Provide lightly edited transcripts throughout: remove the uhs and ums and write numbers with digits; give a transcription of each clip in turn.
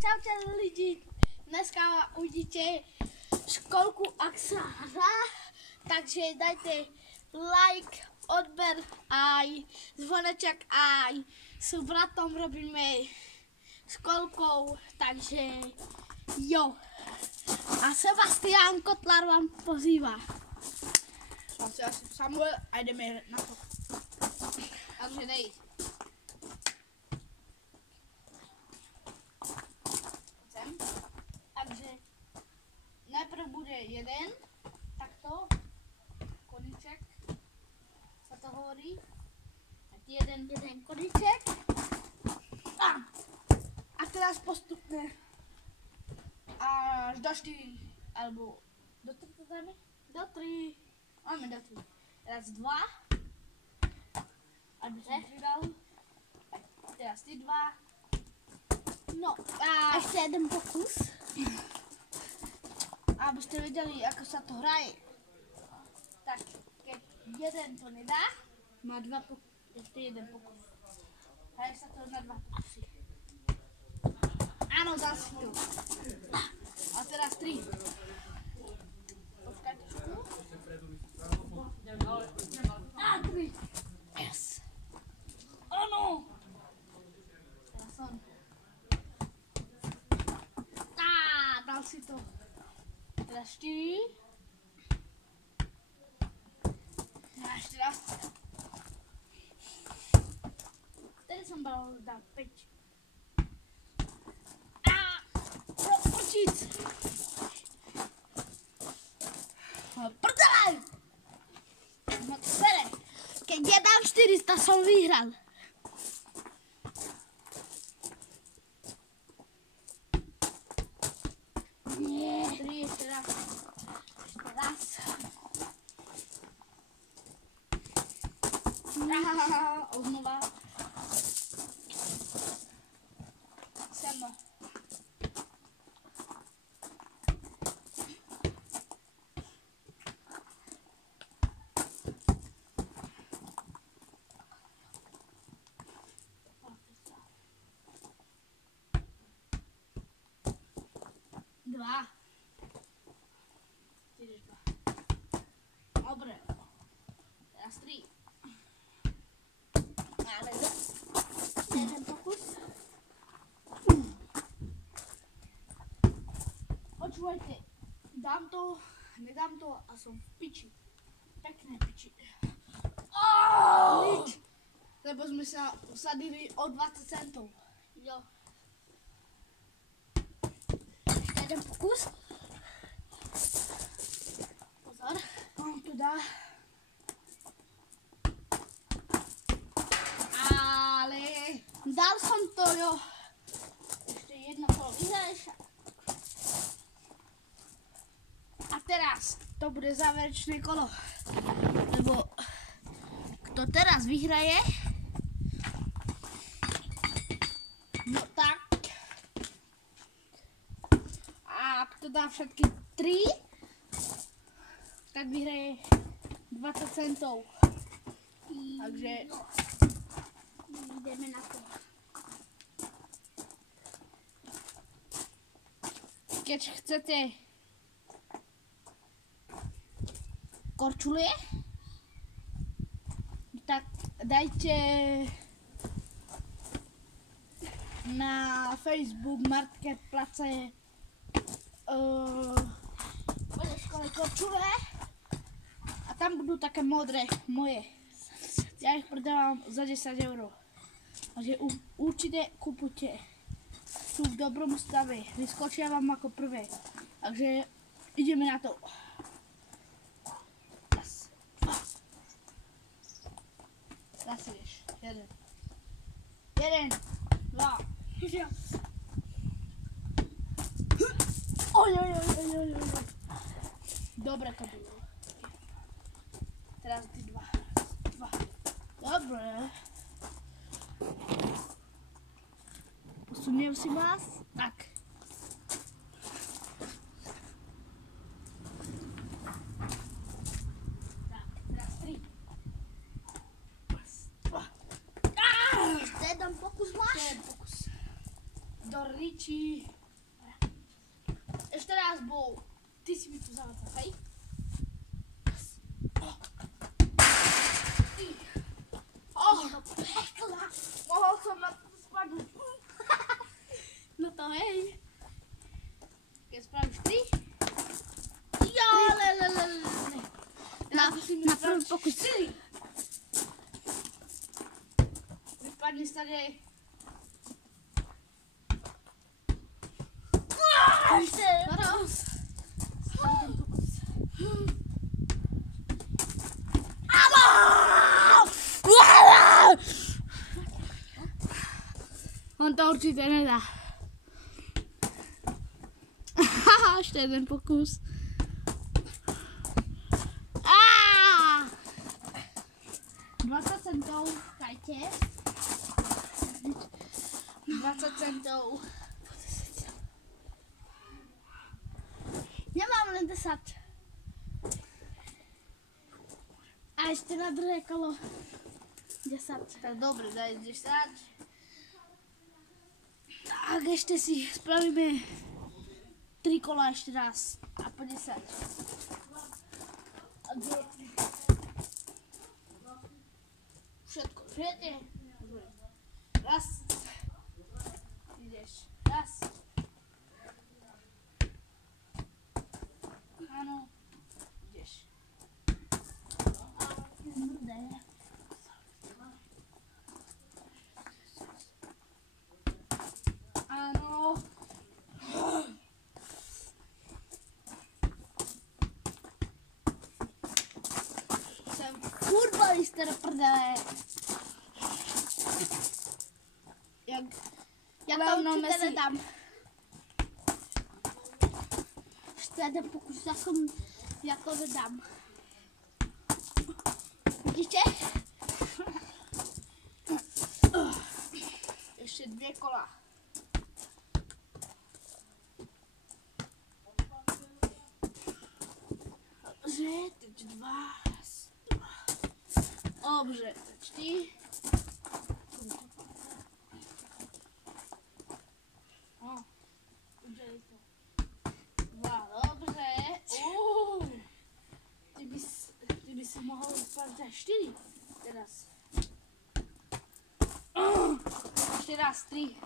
Čaute lidi, dneska uvidíte školku Axára, takže dajte like, odber aj zvoneček aj s bratom robíme školkou, takže jo. A Sebastián Kotlar vám pozýva. Já jsem Samuel a jdeme na to. Takže nej. Takže najprv bude jeden, takto, koníček, sa to hovorí. Tak jeden koníček. A teraz postupne až do 4, alebo do 3 to dáme? Do 3. Máme do 3. Teraz 2. Aby som pridal. Teraz ty 2. No a ešte jeden pokus. Aby ste vedeli, ako sa to hraje. Tak, keď jeden to nedá, má 2 pokusy. Ešte jeden pokus. Hraje sa to na 2 pokusy. Áno, dal si to. A teraz 3. Počkajte chvíľu. A 3. Yes. Áno. Teraz on. Dal si to. Teraz 4. A ešte raz. Vtedy som dal 5. Určiť. Prdele! No to bere. Keď ja dám 400, som vyhral. Nie. 3, ešte raz. Ešte raz. Odnova. Sem. Dva. Dobre. Teraz 3. Ale jeden pokus. Počúvajte. Dám to, nedám to a som v piči. Pekné piči. Nič. Lebo sme sa usadili o 20 centov. Jo. Jeden pokus. Pozor. On tu dá. Ale dal som to, jo. Ešte jedno kolo vyhraješ. A teraz to bude záverečné kolo. Lebo kto teraz vyhraje, no tak. A kto dá všetky 3, tak vyhraje 20 centov. Takže ideme na to. Keď chcete korčulie, tak dajte na Facebook Marketplace školy korčule a tam budú také modré moje. Ja ich predávam za 10 €. Takže určite kupujte. Sú v dobrom stave. Vyskočia vám ako prvé. Takže ideme na to. Raz ideš. 1, 2. Oj. Dobre to bylo. Teraz ty 2. Dobre. Posuniem si vás. Tak. Teraz 3. Ešte jeden pokus máš? Jeden pokus. Do riči. Ešte raz bol. Ty si mi tu zavádzal, hej? Do pekla. Mohol som na to spadnúť. No to hej. Keď spravíš 3. Na prvý pokus 4. Vypadni stade. Teraz. On to určite nedá. Ešte jeden pokus. 20 centov, kajte. 20 centov. Nemám len 10. A ešte na druhé kolo 10. Tak dobre, daj 10. Tak ešte si spravíme 3 kola ešte raz. A po 10. Všetko, všetko. Raz. Ideš. Raz. Áno. Ideš. Áno. Jsem futbalista do prdele. Já to určitě nedám. Ještě jeden pokus, já to nedám. Vidíte? Ještě 2 kola. Dobře, teď 2. Dobře, teď 4. Udělej to. 2, dobře. Ty bys si mohl vypadat za 4. Teraz. Ještě raz, 3.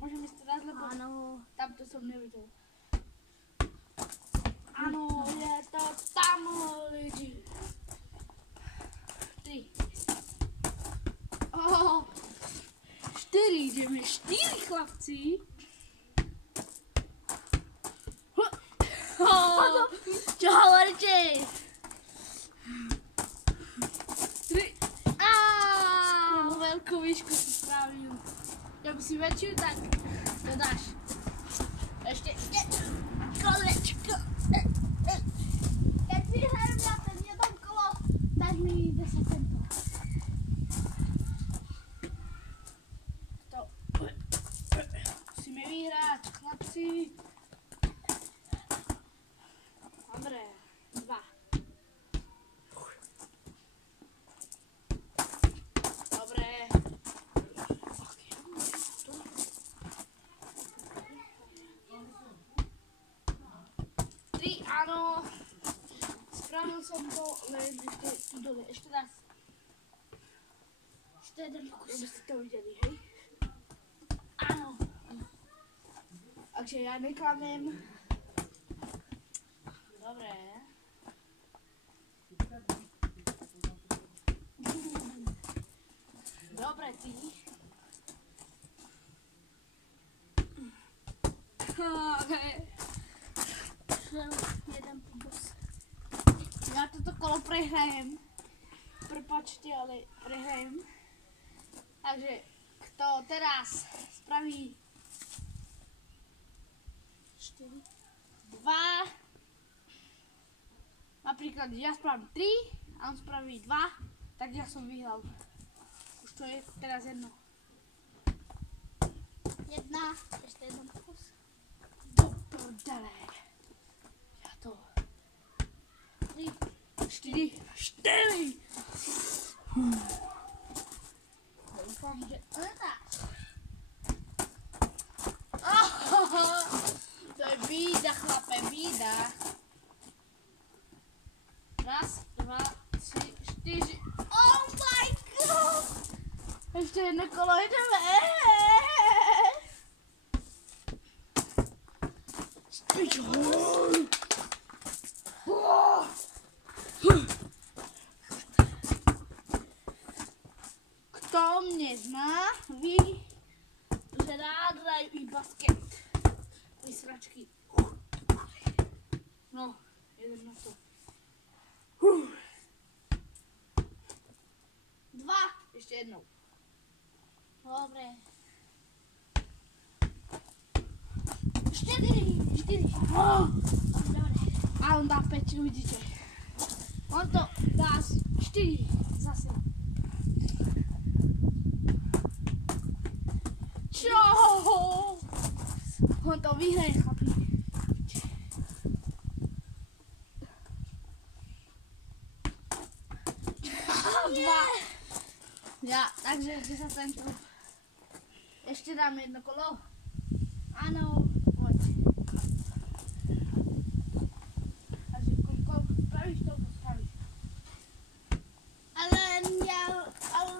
Můžeme ještě raz, lebo ano. Tam to jsem neviděl. Ano, je to tam, lidi. 3. 4, jdeme 4, chlapci. Čo hovoríte? 3. Veľkú výšku si spravil. Ja by si väčšiu, tak to dáš. Ešte kolečko. Keď vyhrajem na ten jeden kolo, dáš mi 10 centov. Musíme vyhrať, chlapci. Dobre, 2. Dobre. 3, áno. Spravil som to, len ešte tu dole, ešte raz. Ešte jeden pokus. Aby ste to videli, hej? Áno. Takže ja neklamem. Dobre. Dobre, ty. Jeden pokus. Ja toto kolo prehrajem. Prepáčte, ale prehrajem. Takže, kto teraz spraví 4, 2, napríklad ja spravím 3 a on spraví 2, tak ja som vyhral. Už to je teraz jedno. 1, ešte jeden pokus. Do prdele. Ja to. 3, 4, 4. dúfam, že... To je bída, chlape, bída. Raz, dva, 3, 4. Oh my god! Ešte jedno kolo ideme. Kto mne zná, ví, že rád hrajú i basket. I sračky. No, jeden na to. 2. Ešte jednou. Dobre. 4. A on dá 5, uvidíte. On to dá 4 zase. Čo? On to vyhraje, chlapi. Ja, takže 10 centov. Ešte dáme jedno kolo. Áno, poď. Takže koľko spravíš, toľko spravíš. Ale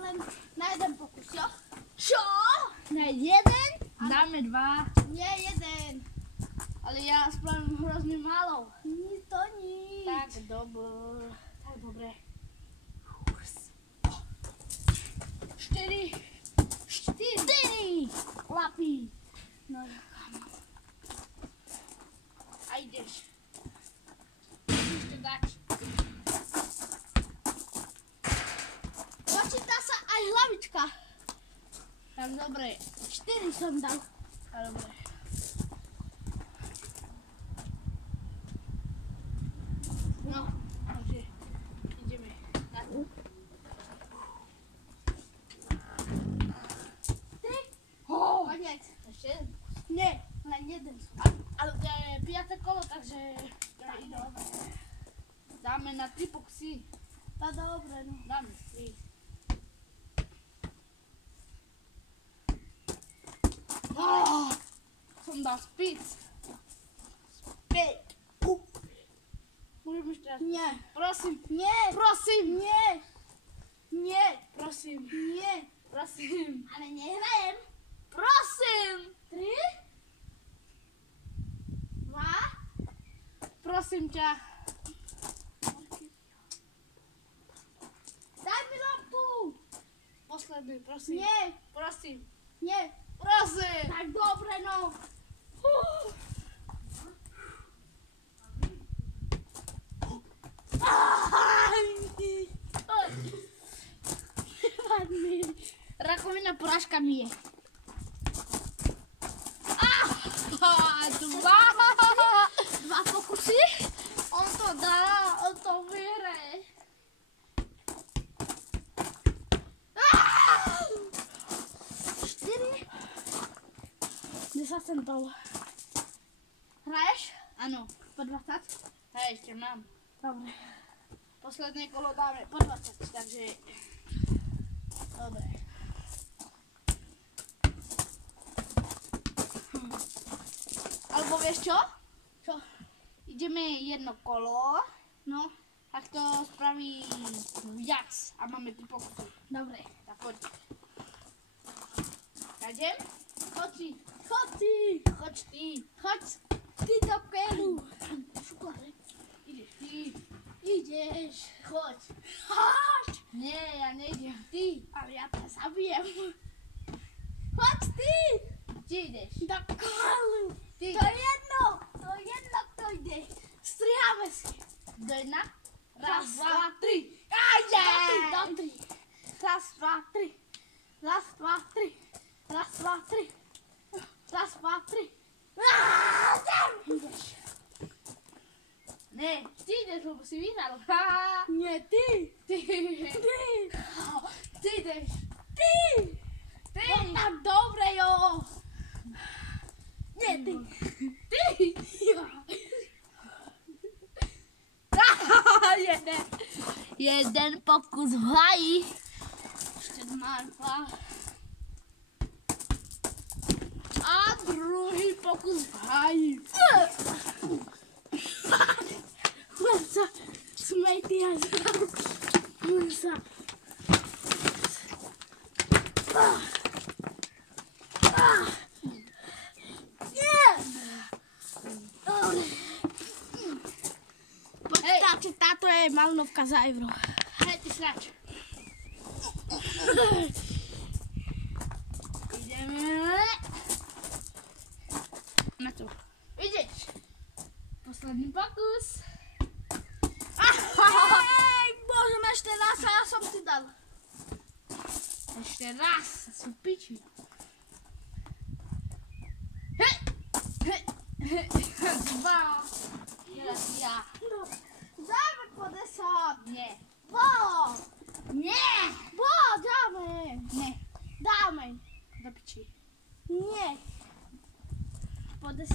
len na jeden pokus, jo? Čo? Na jeden? Dáme 2. Nie, jeden. Ale ja spravím hrozne málo. To nič. Tak dobre. 4. Chlapi. No kam. A ideš. Musíš to dať. Počíta sa aj hlavička. Tak dobre. 4 som dal. Tak dobre. No, takže ideme. Tak. Koniec. Ešte jeden? Nie, len jeden. Ale to je 5. kolo, takže dáme na 3 pokusy. Tá dobre, no. Dáme 3. Som dal spíc. Môžem ešte raz? Nie. Prosím. Nie. Prosím. Nie. Nie. Prosím. Nie. Prosím. Ale nehrajem. Prosím! 3? 2? Prosím ťa. Daj mi loptu! Posledný, prosím. Nie. Prosím. Nie. Prosím. Tak dobre, no. Rakovina porážka mi je. 2 pokusy? On to dá, on to vyhraje. 4? 10 centov. Hraješ? Áno. Po 20? Hej, ešte mám. Dobre. Posledné kolo dáme po 20, takže... Dobre. Alebo vieš čo? Čo? Ideme jedno kolo. No. Tak to spraví viac. A máme 3 pokusy. Dobre. Tak poď. Ja idem? Choď si. Choď si. Choď ty. Choď ty do keľu. Ideš ty. Ideš. Choď. Choď. Nie, ja nejdem. Ty. Ale ja to zabijem. Choď ty. Kde ideš? Do keľu. Ty. To je jedno, kto ide. Striháme si. Do jedna? Raz, dva, 3. Ajde! Do 3. Raz, dva, 3. Raz, dva, 3. Raz, dva, 3. Raz, dva, 3. Ideš. Ne, ty ideš, lebo si vyhral. Nie, ty. Ty. Ty ideš. Ty. No tak dobre, jo. Nie, ty. Ty. Jeden pokus v haji. Ešte má 2. pokus. Aj. Len sa smej ty aj len sa. Počkáte, táto je malnovka za euro. Hej, ty srač. Ideme. Na to. Ideš. Posledný pokus. Hej, bože, ešte raz a ja som ti dal. Ešte raz, sú piči. Hej, hej, hej, dva. Teraz ja. Dáme po 10. Nie. Bo. Nie. Bo, dáme. Nie. Dáme. Do piči. Nie. Po 10.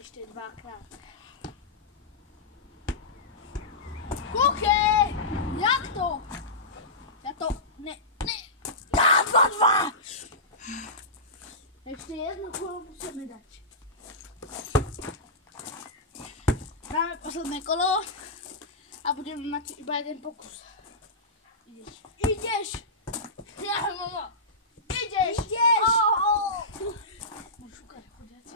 Ešte dvakrát. Kuchy! Jak to? Ja to... Ne. Dva! Ešte jedno kolo musíme dať. Dáme posledné kolo a budeme mať iba jeden pokus. Ideš! Ja, mama! Ideš! Môžu šukať chodiaci.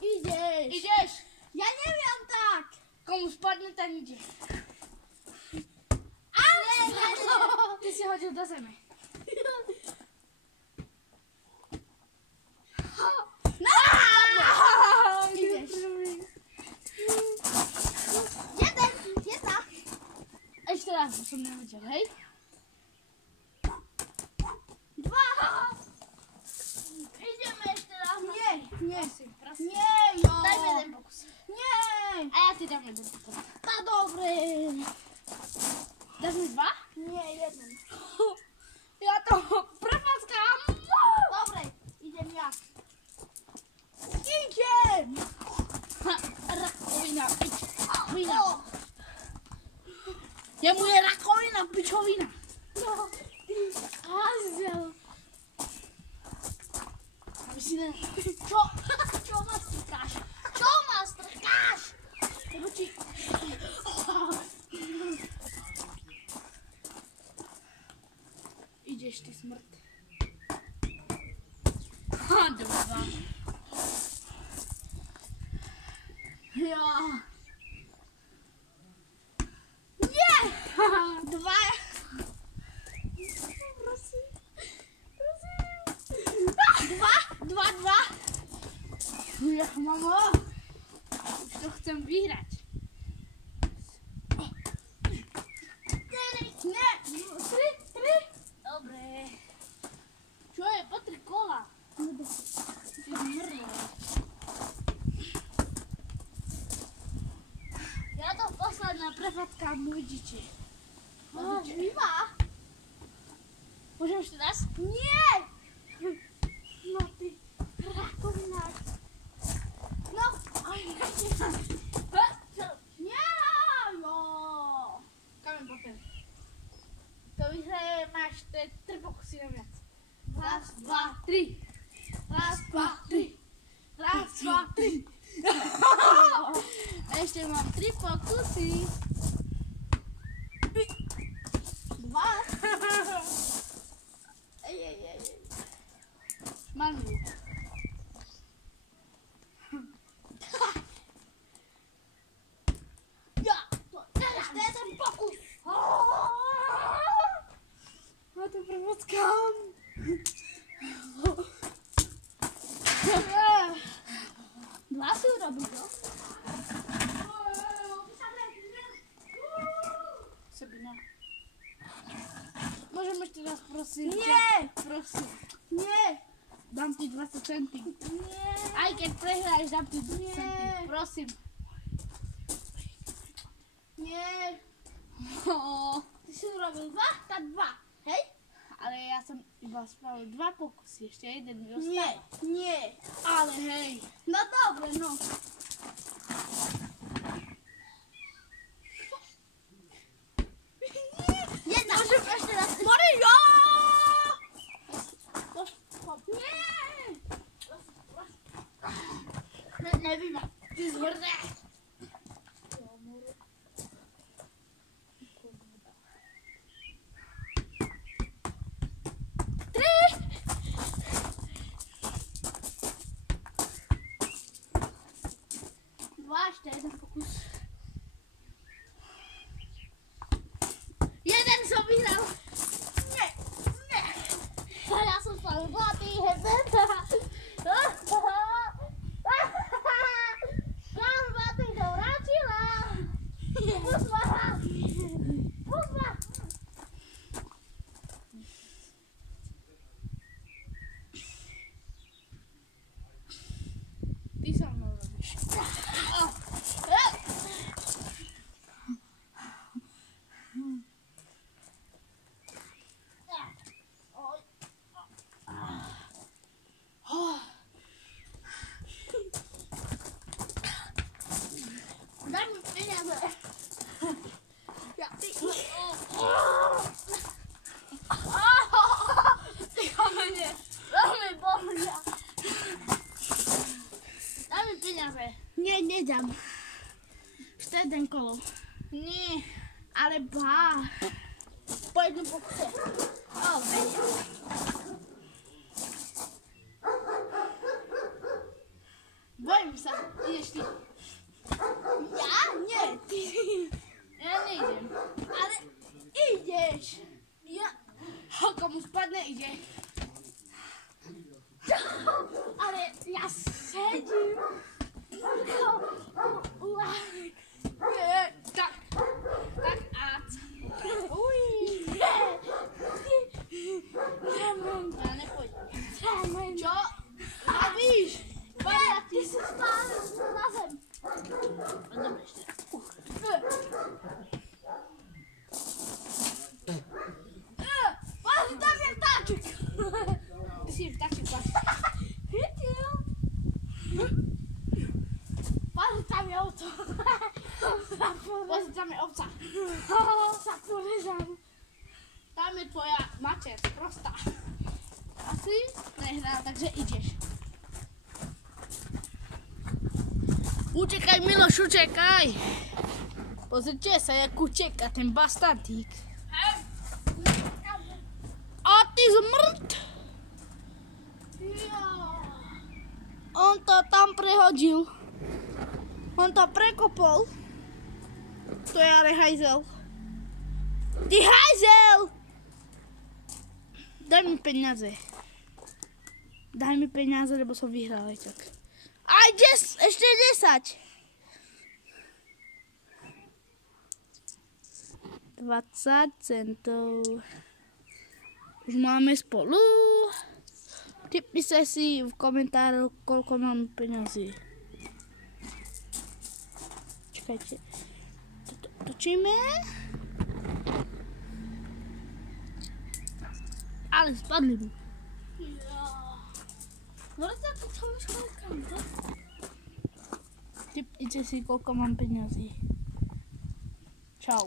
Ideš! Ja neviem tak! Komu spadne, ten ide. Ale! Ty si hodil do zeme. Ideš. Jedna. Ešte raz, som nehodil, hej? Dva. Ideme ešte raz. Nie. Nie, jo. Dajme jeden pokus. Nie. A ja ti dám jeden pokus. Tá dobre. Dáš mi dva? Nie, jeden. Ja to prepackám. Dobre, idem ja. Idem. Rakovina, pičovina. Jemu je rakovina, pičovina. No, ty hazel. Aby si ne... Čo ma strkáš? Lebo ti... Ideš ty smrt. Dva. Ja. Nie! Dva. Prosím. Dva. Ja, mamo. Už to chcem vyhrať. Ne. Tri. Dobre. Čo je? Po 3 kola. Ty zmrlo. Ja to posledná prefatkám, uvidíte. Živá. Môžem ešte raz? Nie! No ty rakovina. No, aj nie, jo. Kamen papier. To vyhraje, máš 3 pokusy na viac. Raz, dva, tri. Ešte mám 3 pokusy. 2. Šmarnuj. Ja, ešte jeden pokus. Ja to premockám. Dva si urobil, jo? Sabina. Môžem ešte raz, prosím? Nie! Prosím. Nie! Dám ti 20 centy. Nie! Aj keď prehráš, dám ti 20 centy. Prosím. Nie! Ty si urobil 2, tak 2. Hej? Ale ja som iba spravil 2 pokusy. Ešte jeden mi ostáva. Nie! Ale hej! No dobre, no. Jedna! Môžem ešte raz. Môžem, jo! Nie! ešte jeden pokus. Jeden som vyhral. Nie. Ja som spravil zlatý heber. Karma, ty to vrátila. Pusma. Ty sa mnou robíš. Daj mi peniaze. Ja, ty. Ty mene. Veľmi bolia. Daj mi peniaze. Nie, nedám. Ešte jeden kolo. Nie, ale bá. Po jednom pokuse. Vedia. Bojím sa. Ideš ty. Ja? Nie, ty. Ja nejdem. Ale ideš. Ja. Komu spadne, ide. Ale ja sedím. Tak ác. Ja nepôjdem. Čo? Robíš? Ty si spálil na zem. Dobre ešte. Páči, tam je vtáčik. Ty si vtáčik, páči. Chytil. Páči, tam je ovca. Páči, tam je ovca. Sa porezám. Tam je tvoja mačer, prostá. A ty nehral, takže ideš. Utekaj, Miloš, utekaj! Pozrite sa, jak uteká ten bastardík. A ty zmrt! On to tam prehodil. On to prekopol. To je ale hajzel. Ty hajzel! Daj mi peniaze. Daj mi peniaze, lebo som vyhral aj tak. Aj ešte 10. 20 centov. Už máme spolu. Tipnite si v komentároch, koľko mám peňazí. Čakajte. Točíme. Ale spadli mi. Tipnite si, koľko mám peňazí. Čau.